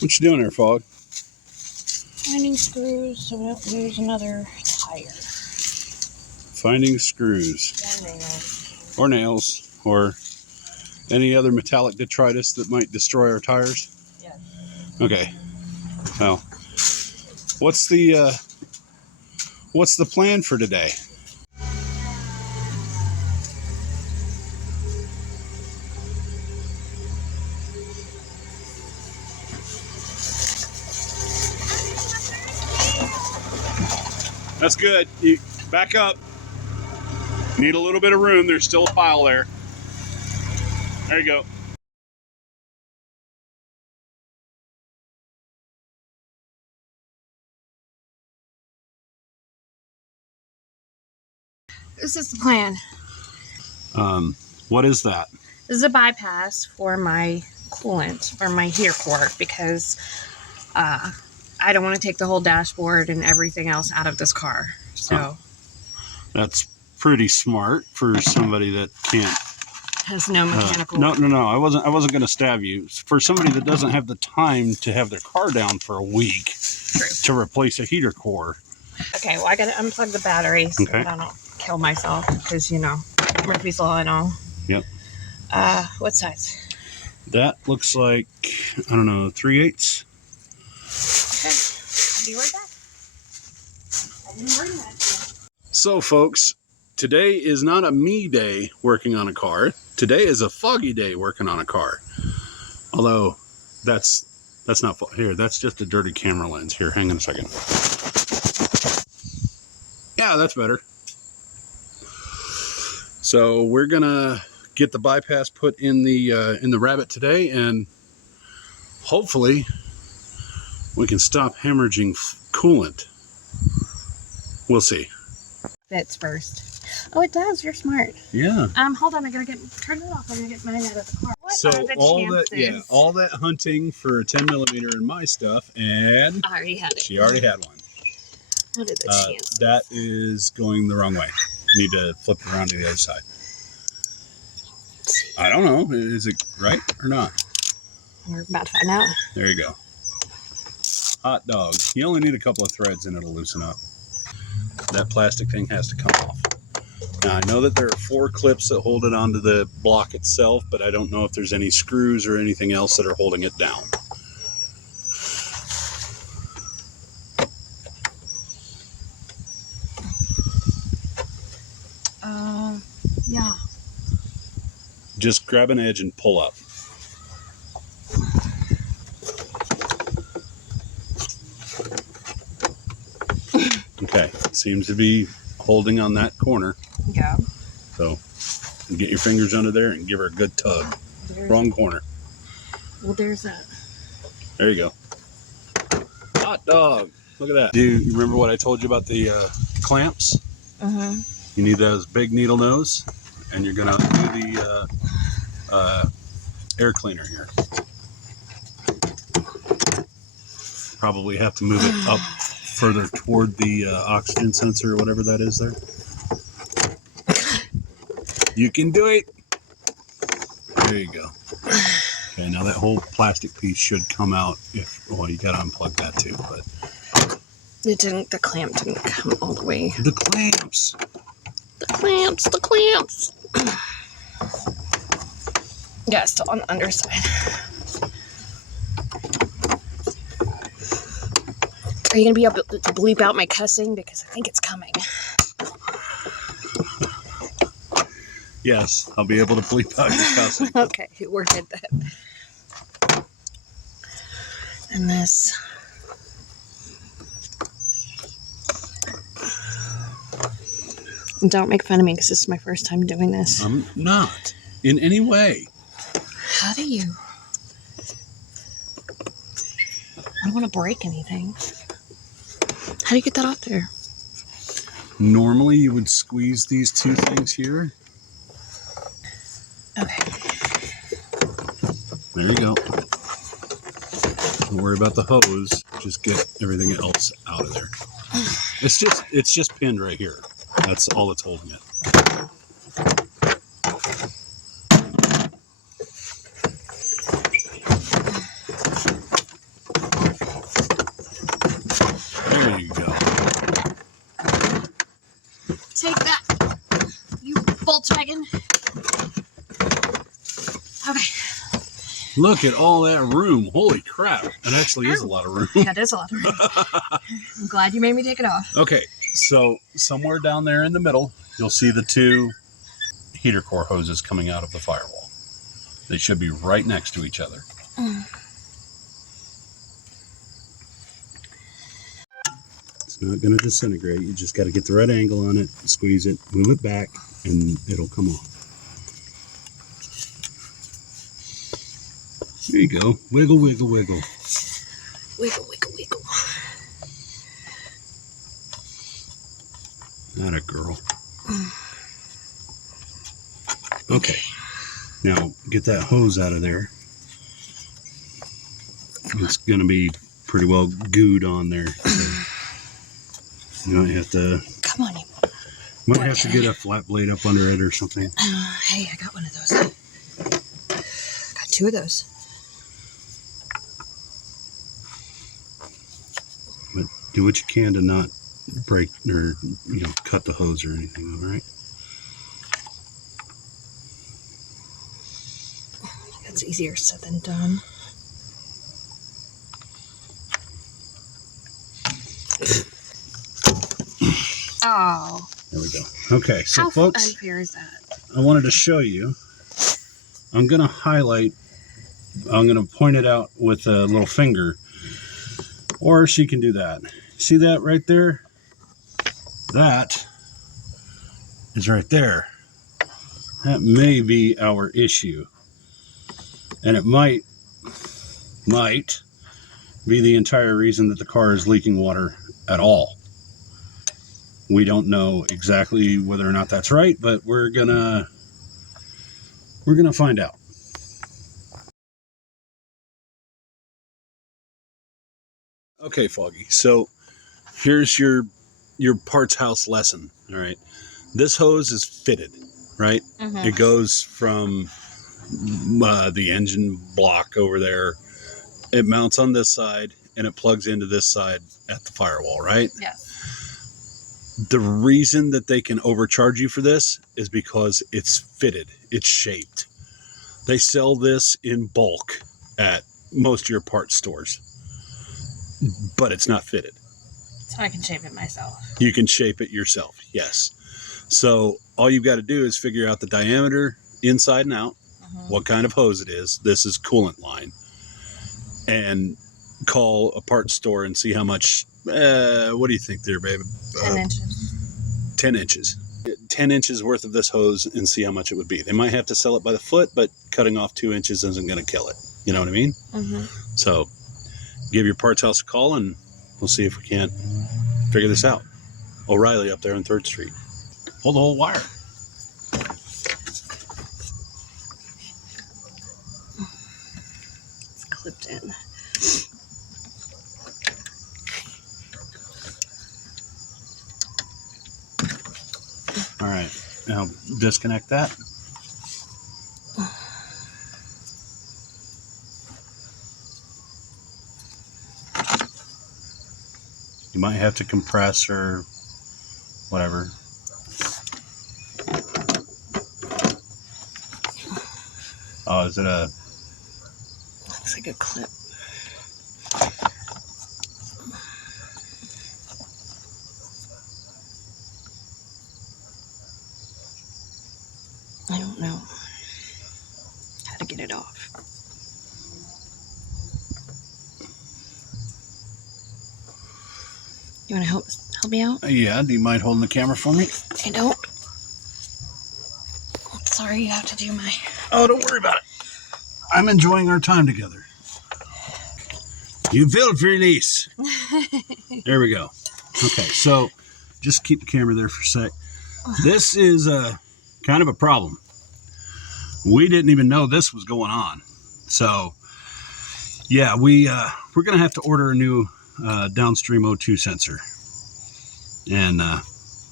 What you doing there, Fog? Finding screws so we don't lose another tire. Finding screws. Or nails. Or any other metallic detritus that might destroy our tires? Yes. Okay. Well, what's the plan for today? That's good. You back up. Need a little bit of room. There's still a pile there. There you go. This is the plan. What is that? This is a bypass for my coolant, or my heater core, because I don't want to take the whole dashboard and everything else out of this car. So That's pretty smart for somebody that can't. Has no mechanical. No. I wasn't going to stab you. For somebody that doesn't have the time to have their car down for a week. True. To replace a heater core. Okay, well, I got to unplug the batteries so that I don't kill myself, because, you know, Murphy's Law and all. Yep. What size? That looks like, I don't know, 3/8. Okay. I'll be right back. I didn't bring that. So, folks, today is not a me day working on a car. Today is a Foggy day working on a car. Although, that's not here. That's just a dirty camera lens. Here, hang on a second. Yeah, that's better. So we're gonna get the bypass put in the Rabbit today, and hopefully we can stop hemorrhaging coolant. We'll see. Fits first. Oh, it does. You're smart. Yeah. Hold on. I gotta turn it off. I'm gonna get mine out of the car. What So are the chances? all that hunting for a 10mm in my stuff, and I already had it. she already had one. What are the chances? That is going the wrong way. Need to flip it around to the other side. I don't know. Is it right or not? We're about to find out. There you go. Hot dog. You only need a couple of threads and it'll loosen up. That plastic thing has to come off. Now, I know that there are 4 clips that hold it onto the block itself, but I don't know if there's any screws or anything else that are holding it down. Yeah. Just grab an edge and pull up. Okay, seems to be holding on that corner. Yeah. So get your fingers under there and give her a good tug. Wrong corner. Well, there's that. There you go. Hot dog. Look at that. Do you remember what I told you about the clamps? Uh-huh. You need those big needle nose, and you're going to do the air cleaner here. Probably have to move it up further toward the oxygen sensor or whatever that is there. You can do it. There you go. Okay, now that whole plastic piece should come out. Well, you got to unplug that too, but the clamp didn't come all the way. the clamps. The clamps. Yeah, still on the underside. Are you going to be able to bleep out my cussing? Because I think it's coming. Yes, I'll be able to bleep out your cussing. Okay, we're good then. And this. And don't make fun of me because this is my first time doing this. I'm not in any way. How do you? I don't want to break anything. How do you get that off there? Normally you would squeeze these 2 things here. Okay. There you go. Don't worry about the hose. Just get everything else out of there. It's just pinned right here. That's all that's holding it. Volkswagen. Okay. Look at all that room. Holy crap. It actually is a lot of room. Yeah, it is a lot of room. I'm glad you made me take it off. Okay, so somewhere down there in the middle, you'll see the two heater core hoses coming out of the firewall. They should be right next to each other. It's not going to disintegrate. You just got to get the right angle on it, squeeze it, move it back, and it'll come off. There you go. Wiggle, wiggle, wiggle. Wiggle, wiggle, wiggle. Not a girl. Okay. Now, get that hose out of there. It's going to be pretty well gooed on there. So you might have to... Come on, you. Might have to get a flat blade up under it or something. Hey, I got one of those. Got two of those. But do what you can to not break or, cut the hose or anything, all right? That's easier said than done. Oh. There we go. Okay, so How folks, unfair is that? I wanted to show you. I'm going to point it out with a little finger, or she can do that. See that right there? That is right there. That may be our issue. And it might be the entire reason that the car is leaking water at all. We don't know exactly whether or not that's right, but we're gonna find out. Okay, Foggy. So here's your parts house lesson. All right, this hose is fitted, right? Mm-hmm. It goes from the engine block over there. It mounts on this side and it plugs into this side at the firewall, right? Yes. The reason that they can overcharge you for this is because it's fitted, it's shaped. They sell this in bulk at most of your parts stores, but it's not fitted. So I can shape it myself. You can shape it yourself, yes. So all you've got to do is figure out the diameter inside and out, what kind of hose it is. This is coolant line. And call a parts store and see how much, what do you think there, babe? 10 inches. 10 inches. 10 inches worth of this hose and see how much it would be. They might have to sell it by the foot, but cutting off 2 inches isn't going to kill it. You know what I mean? Mm-hmm. So give your parts house a call and we'll see if we can't figure this out. O'Reilly up there on 3rd Street. Pull the whole wire. It's clipped in. All right, now disconnect that. You might have to compress or whatever. Oh, is it a... Looks like a clip. I don't know how to get it off. You want to help me out? Yeah, do you mind holding the camera for me? I don't. Sorry, you have to do my... Oh, don't worry about it. I'm enjoying our time together. You feel release. There we go. Okay, so just keep the camera there for a sec. This is kind of a problem. We didn't even know this was going on. So, yeah, we're going to have to order a new downstream O2 sensor and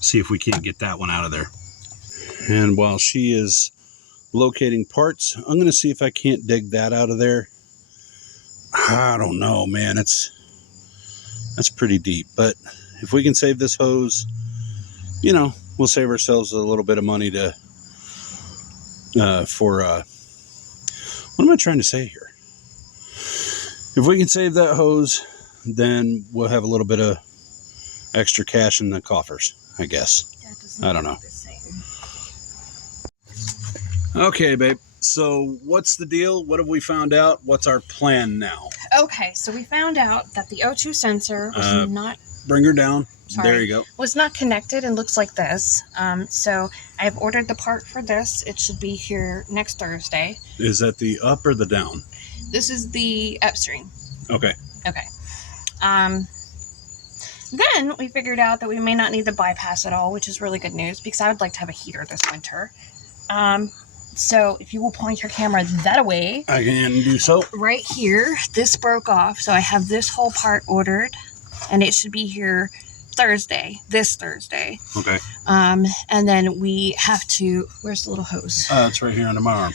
see if we can't get that one out of there. And while she is locating parts, I'm going to see if I can't dig that out of there. I don't know, man. That's pretty deep. But if we can save this hose, we'll save ourselves a little bit of money to what am I trying to say here? If we can save that hose, then we'll have a little bit of extra cash in the coffers, I guess. I don't know. Okay, babe. So what's the deal? What have we found out? What's our plan now? Okay, so we found out that the O2 sensor was not... Bring her down. Sorry, there you go. Was not connected and looks like this. So I have ordered the part for this. It should be here next Thursday. Is that the up or the down? This is the upstream. Okay. Okay. Then we figured out that we may not need the bypass at all, which is really good news because I would like to have a heater this winter. So if you will point your camera that way. I can do so. Right here, this broke off. So I have this whole part ordered and it should be here this Thursday. Okay. And then we have to, where's the little hose? It's right here under my arm.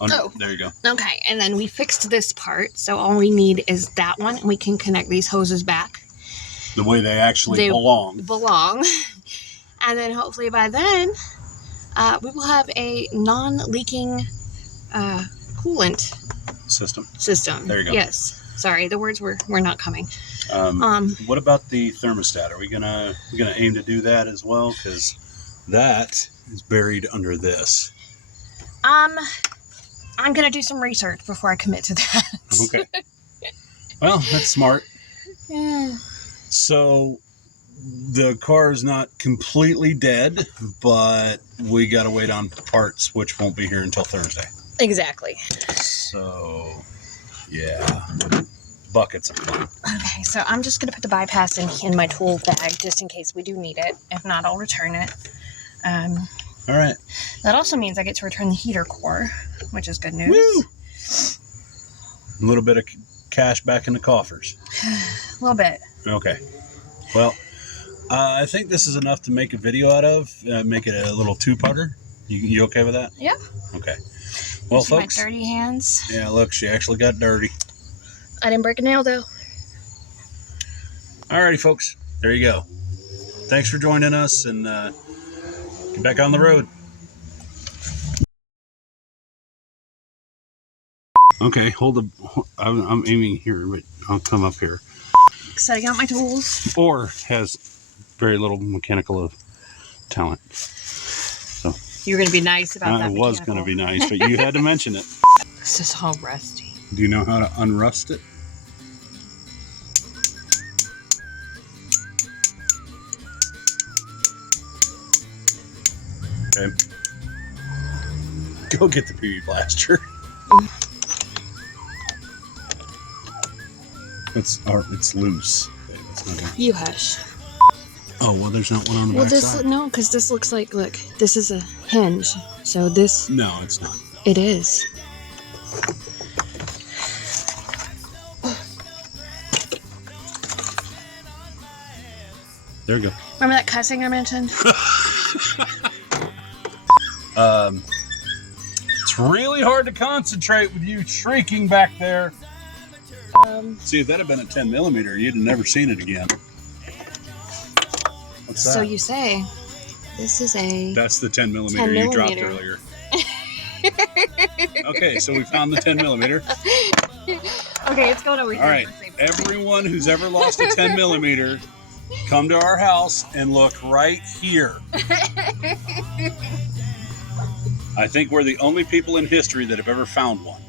Oh. There you go. Okay. And then we fixed this part. So all we need is that one and we can connect these hoses back. The way they actually belong. And then hopefully by then, we will have a non-leaking coolant system. There you go. Yes. Sorry, the words were not coming. What about the thermostat? Are we gonna aim to do that as well? Because that is buried under this. I'm gonna do some research before I commit to that. Okay. Well, that's smart. Yeah. So the car is not completely dead, but we got to wait on parts, which won't be here until Thursday. Exactly. So, yeah, buckets of fun. Okay, so I'm just going to put the bypass in my tool bag just in case we do need it. If not, I'll return it. All right. That also means I get to return the heater core, which is good news. Woo! A little bit of cash back in the coffers. A little bit. Okay. Well, I think this is enough to make a video out of. Make it a little two-putter. You okay with that? Yeah. Okay. Well, see folks. My dirty hands. Yeah, look, she actually got dirty. I didn't break a nail, though. Alrighty, folks. There you go. Thanks for joining us, and get back on the road. Okay, I'm aiming here, but I'll come up here. Setting out my tools. Or has very little mechanical talent. So you were going to be nice about that. I was going to be nice, but you had to mention it. This is all rusty. Do you know how to unrust it? Okay. Go get the PB blaster. It's loose. It's not gonna... You hush. Oh, well, there's not one on the back side. No, because this looks like, look, this is a hinge. So this... No, it's not. It is. There you go. Remember that cussing I mentioned? It's really hard to concentrate with you shrieking back there. See, if that had been a 10 millimeter, you'd have never seen it again. What's that? So you say, this is a... That's the 10 millimeter you dropped earlier. Okay, so we found the 10 millimeter. Okay, it's going over here. All right, everyone who's ever lost a 10 millimeter, come to our house and look right here. I think we're the only people in history that have ever found one.